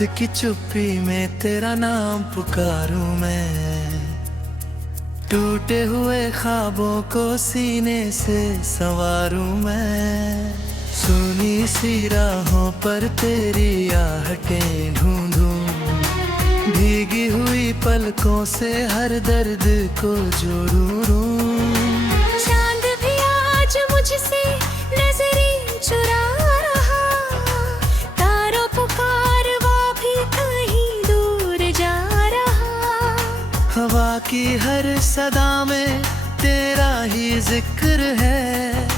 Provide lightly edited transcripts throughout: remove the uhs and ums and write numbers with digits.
की चुप्पी में तेरा नाम पुकारूं मैं, टूटे हुए ख्वाबों को सीने से संवारूं मैं, सुनी सी राहों पर तेरी आहटें ढूंढूं, भीगी हुई पलकों से हर दर्द को जोड़ूं। चांद भी आज मुझसे नजरें चुरा रहा, तारों को कारवा भी कहीं दूर जा रहा, हवा की हर सदा में तेरा ही जिक्र है,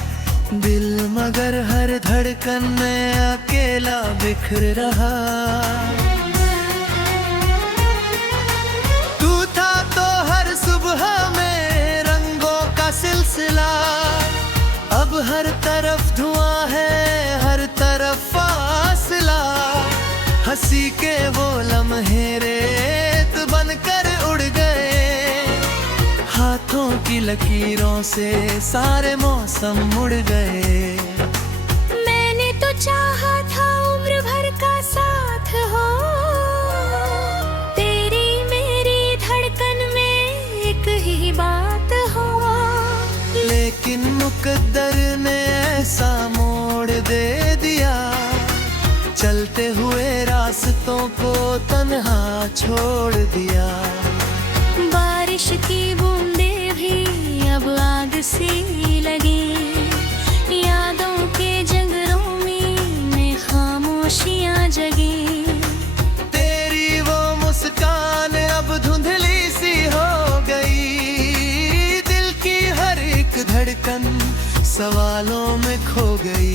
दिल मगर हर धड़कन में अकेला बिखर रहा। तू था तो हर सुबह में रंगों का सिलसिला, अब हर तरफ धुआं है, हर तरफ फासला, हंसी के वो लम्हे रेत बनकर उड़ गए, हाथों की लकीरों से सारे मौसम मुड़ गए। मैंने तो चाहा था उम्र भर का साथ हो, तेरी मेरी धड़कन में एक ही बात हो, लेकिन मुकद्दर ने ऐसा मोड़ दे दिया, चलते हुए रास्तों को तन्हा छोड़ दिया। बारिश की बूंदें भी अब आग सी लगी, यादों के जंगलों में खामोशियां जगी, तेरी वो मुस्कान अब धुंधली सी हो गई, दिल की हर एक धड़कन सवालों में खो गई।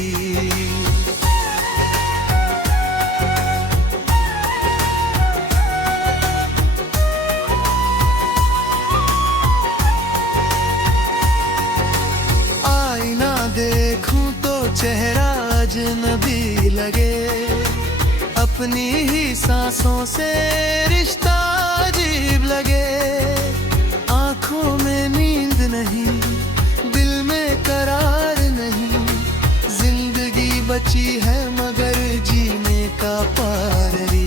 देखूं तो चेहरा अजनबी लगे, अपनी ही सांसों से रिश्ता अजीब लगे, आंखों में नींद नहीं, दिल में करार नहीं, जिंदगी बची है मगर जीने का पार नहीं।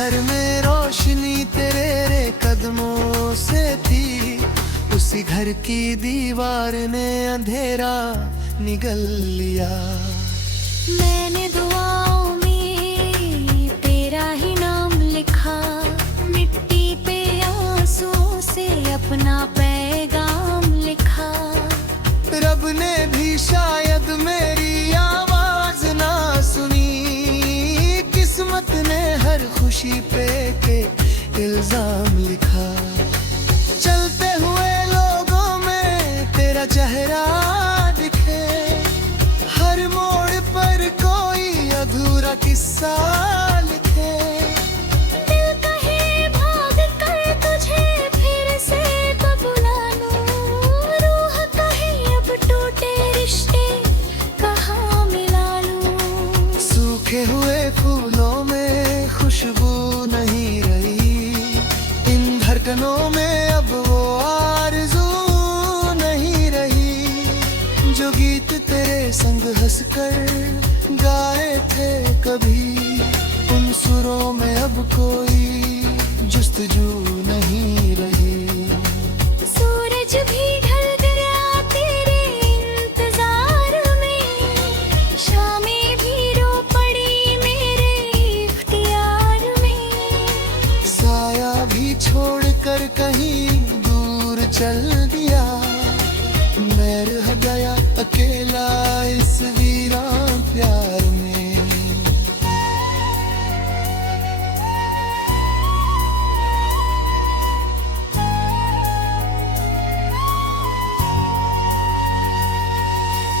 घर में रोशनी तेरे कदमों से थी, उसी घर की दीवार ने अंधेरा निगल लिया। मैंने दुआओं में तेरा ही नाम लिखा, मिट्टी पे आंसुओं से अपना पैगाम लिखा, रब ने भी शायद मेरी आवाज ना सुनी, किस्मत ने हर खुशी पे के इल्जाम लिखा, चलते हुए लोगों में तेरा चेहरा दिखे, हर मोड़ पर कोई अधूरा किस्सा लिखे, दिल कहे भाग कर तुझे फिर से तो बुला लूं, रूह कहे अब टूटे रिश्ते कहाँ मिला लूं, सूखे हुए फूलों में खुशबू नहीं रही, इन धड़कनों में अब वो आरज़ू नहीं रही, जो गीत तेरे संग हंसकर गाए थे कभी, उन सुरों में अब कोई जुस्तजू नहीं रही। सूरज भी ढल गया तेरे इंतजार में, शामें भी रो पड़ी मेरे इख्तियार में, साया भी छोड़कर कहीं दूर चल दिया, मैं रह गया अकेला इस वीरान प्यार में।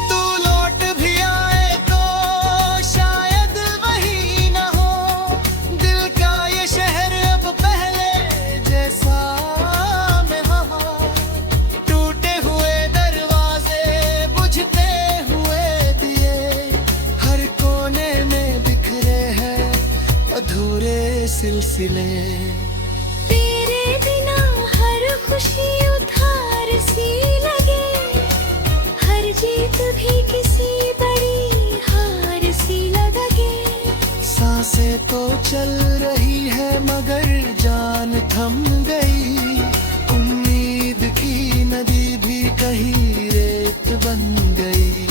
तू लौट भी आए तो शायद वही न हो, दिल का ये शहर अब पहले जैसा में हाँ, टूटे हुए दरवाजे बुझते हुए दिए, हर कोने में बिखरे हैं अधूरे सिलसिले। तेरे तो चल रही है मगर जान थम गई। उम्मीद की नदी भी कहीं रेत बन गई।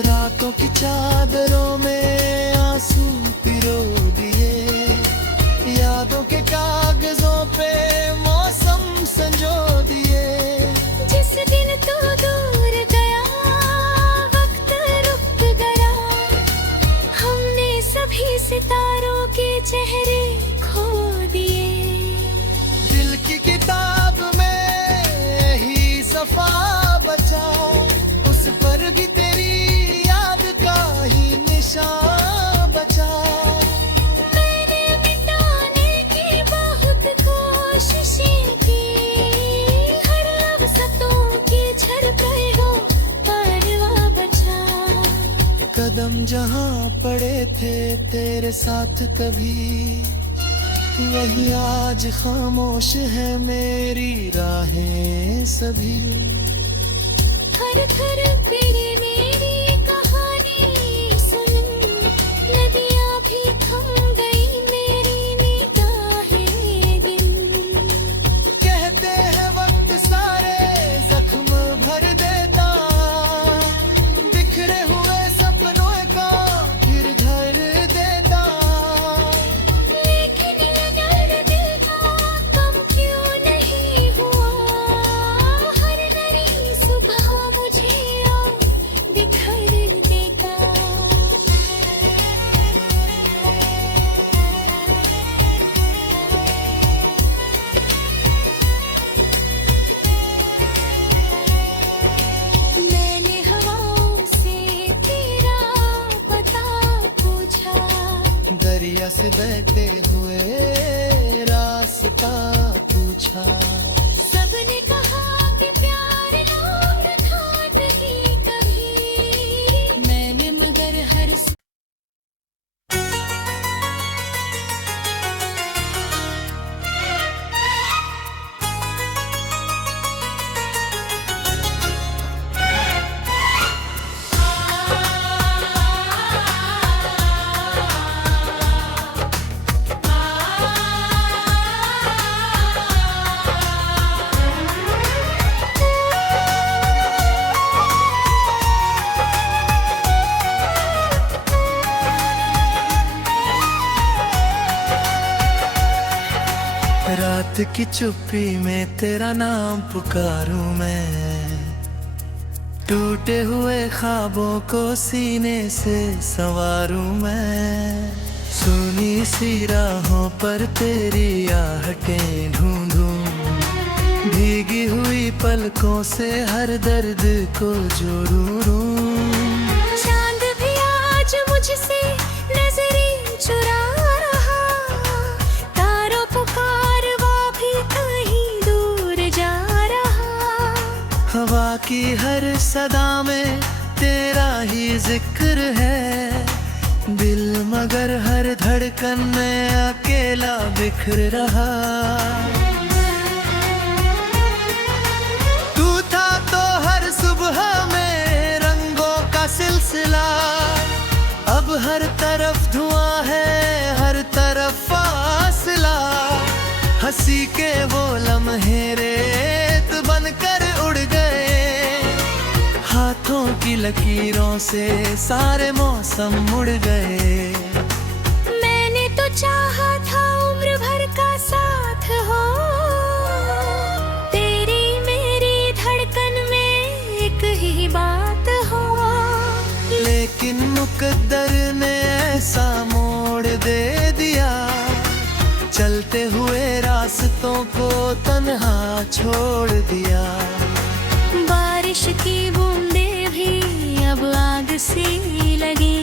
रातों की चादरों में आंसू पिरो दिए। यादों के कागजों पे मौसम संजो दिए। जिस दिन तू दूर गया वक्त रुक गया। हमने सभी सितारों के चेहरे खो दिए। दिल की किताब में ही सफा बचा। उस पर भी तेरी याद का ही निशान बचा। मैंने मिटाने की बहुत कोशिशें की। हर लफ्ज़ों की झड़पें हो परवाह बचा। कदम जहाँ पड़े थे तेरे साथ कभी, वही आज खामोश है मेरी राहें सभी। थर थर फिरे मेरी कहानी सुन। नदियाँ भी थम गई मेरी निगाहें गिन। कहते हैं वक्त सारे जख्म भर देता। बिखरे हुए सपनों का फिर घर देता। लेकिन ये दर्द दिल का कम क्यों नहीं हुआ। हर नई सुबह मुझे और बिखर देता। मैंने हवाओं से तेरा पता पूछा। दरिया से बहते हुए रास्ता पूछा। सबने कहा कि प्यार नाम था नहीं कभी। मैंने मगर हर रात की चुप्पी में तेरा नाम पुकारूं मैं। टूटे हुए ख्वाबों को सीने से संवारूं मैं। सुनी सी राहों पर तेरी आहटें ढूंढूं। भीगी हुई पलकों से हर दर्द को जोड़ूं। चांद भी आज मुझसे नजरें चुरा रहा। तारों को कारवा भी कहीं दूर जा रहा। हवा की हर सदा में तेरा ही जिक्र है। दिल मगर हर धड़कन में अकेला बिखर रहा। तू था तो हर सुबह में रंगों का सिलसिला। अब हर तरफ धुआं है हर तरफ फासला। हंसी के वो लम्हे रेत बनकर उड़ गए। हाथों की लकीरों से सारे मौसम मुड़ गए। मैंने तो चाहा था उम्र भर का साथ हो। तेरी मेरी धड़कन में एक ही बात हो। लेकिन मुकद्दर ने ऐसा मोड़ दे दिया। चलते हुए रास्तों को तन्हा छोड़ दिया। बारिश की बूंदें भी अब आग सी लगी।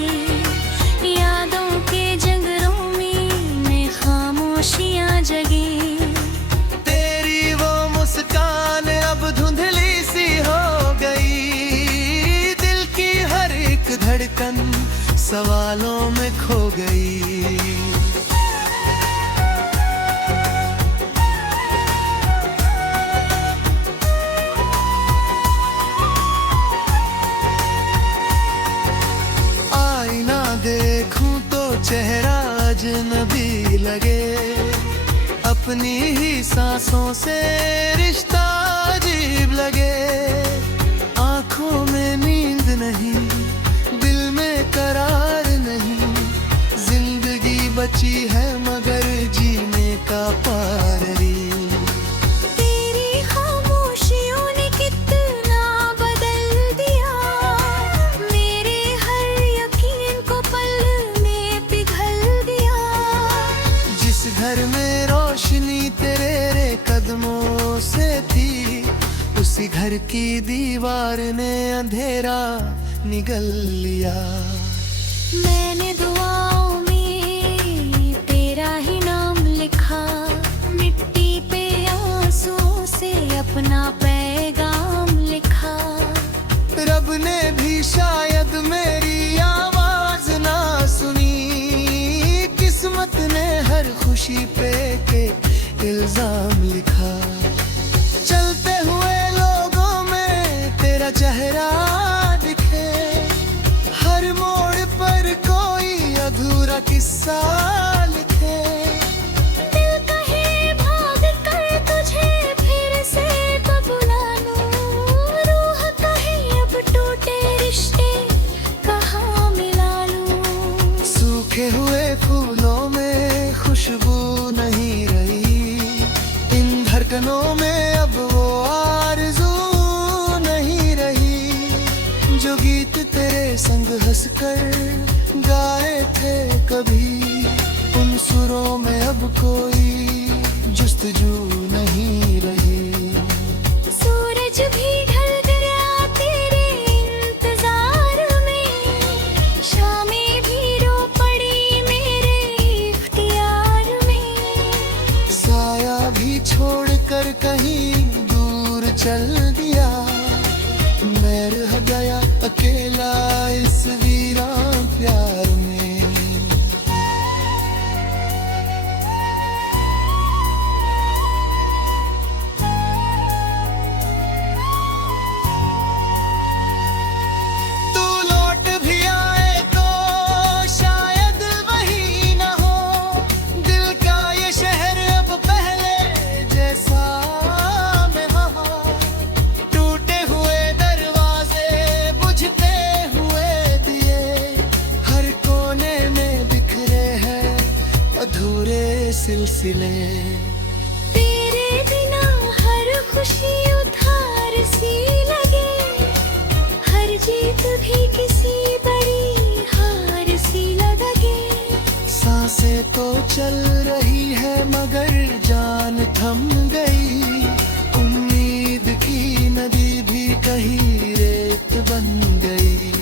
यादों के जंगलों में खामोशियां जगी। तेरी वो मुस्कान अब धुंधली सी हो गई। दिल की हर एक धड़कन सवालों में खो गई। आईना देखूं तो चेहरा अजनबी लगे, अपनी ही सांसों से रिश्ता अजीब लगे। आंखों में नींद नहीं, दिल में करार नहीं, जिंदगी बची है मगर जीने का पार नहीं। तेरी खामोशियों ने कितना बदल दिया, मेरे हर यकीन को पल में पिघल दिया। जिस घर में रोशनी तेरे कदमों से थी, उसी घर की दीवार ने अंधेरा निगल लिया। मैंने दुआओं में तेरा ही नाम लिखा, मिट्टी पे आंसुओं से अपना पैगाम लिखा। रब ने भी शायद मेरी आवाज ना सुनी, किस्मत ने हर खुशी पे के इल्जाम लिखा। चलते हुए लोगों में तेरा चेहरा दिखे, हर मोड़ पर कोई अधूरा किस्सा लिखे। दिल कहे भाग कर तुझे फिर से बुला लूं, रूह कहे अब टूटे रिश्ते कहाँ मिला लूं। सूखे हुए फूलों में खुशबू नहीं रही, इन धड़कनों में अब वो आरज़ू नहीं रही। जो गीत तेरे संग हंसकर गाए थे कभी, उन सुरों में अब कोई जुस्तजू नहीं रही। सूरज भी ढल गया तेरे इंतजार में, शामें भी रो पड़ी मेरे इख्तियार में। साया भी छोड़कर कहीं दूर चल दिया, मैं रह गया अकेला इस वीरान प्यार में। तू लौट भी आए तो शायद वही न हो, दिल का ये शहर अब पहले जैसा बेवफा। टूटे हुए दरवाजे, बुझते हुए दिए, हर कोने में बिखरे हैं अधूरे सिलसिले। तेरे बिना हर खुशी उधार सी लगे, हर जीत भी किसी बड़ी हार सी लगे। सांसें तो चल रही है मगर जान थम गई, उम्मीद की नदी भी कहीं रेत बन गई।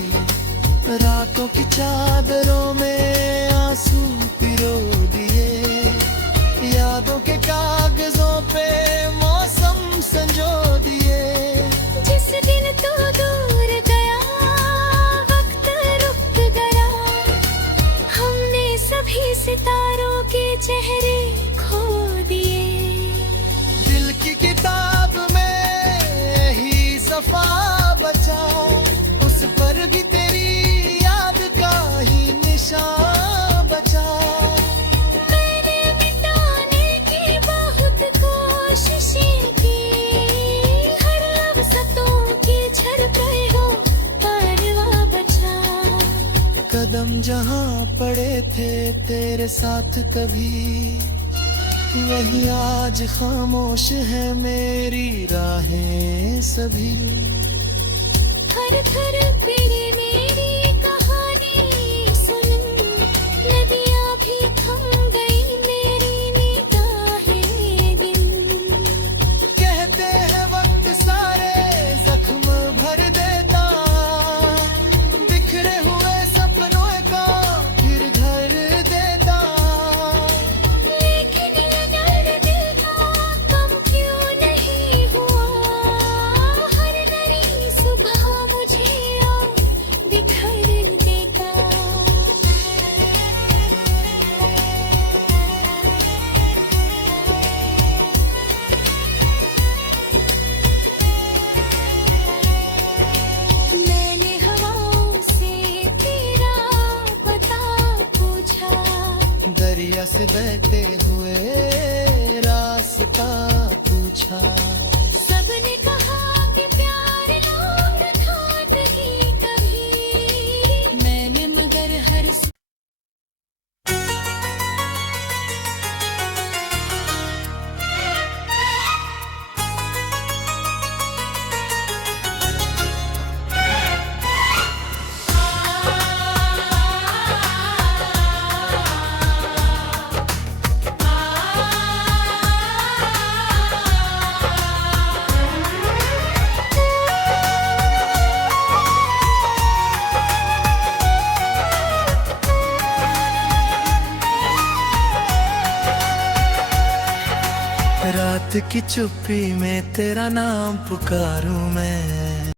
रातों की चादरों में आंसू पिरो दिए, यादों के कागजों पे मौसम संजो दिए। जिस दिन तू दूर गया वक्त रुक गया, हमने सभी सितारों के चेहरे खो दिए। दिल की किताब में ही सफा बचा, उस पर भी तेरी याद का ही निशान बचा। मैंने मिटाने की बहुत कोशिशें की, हर लफ्ज़ों की झड़कें हो परवाह बचा। कदम जहाँ पड़े थे तेरे साथ कभी, वही आज खामोश है मेरी राहें सभी। थर थर फिरे मेरी कहानी सुन, नदियाँ भी थम गई मेरी निगाहें गिन। कहते हैं वक्त सारे जख्म भर देता, बिखरे हुए सपनों का फिर घर देता। लेकिन ये दर्द दिल का कम क्यों नहीं हुआ, हर नई सुबह मुझे बिखर दरिया से बहते हुए रास्ता पूछा। सबने कहा कि प्यार नाम था नहीं कभी, मैंने मगर हर रात की चुप्पी में तेरा नाम पुकारूं मैं।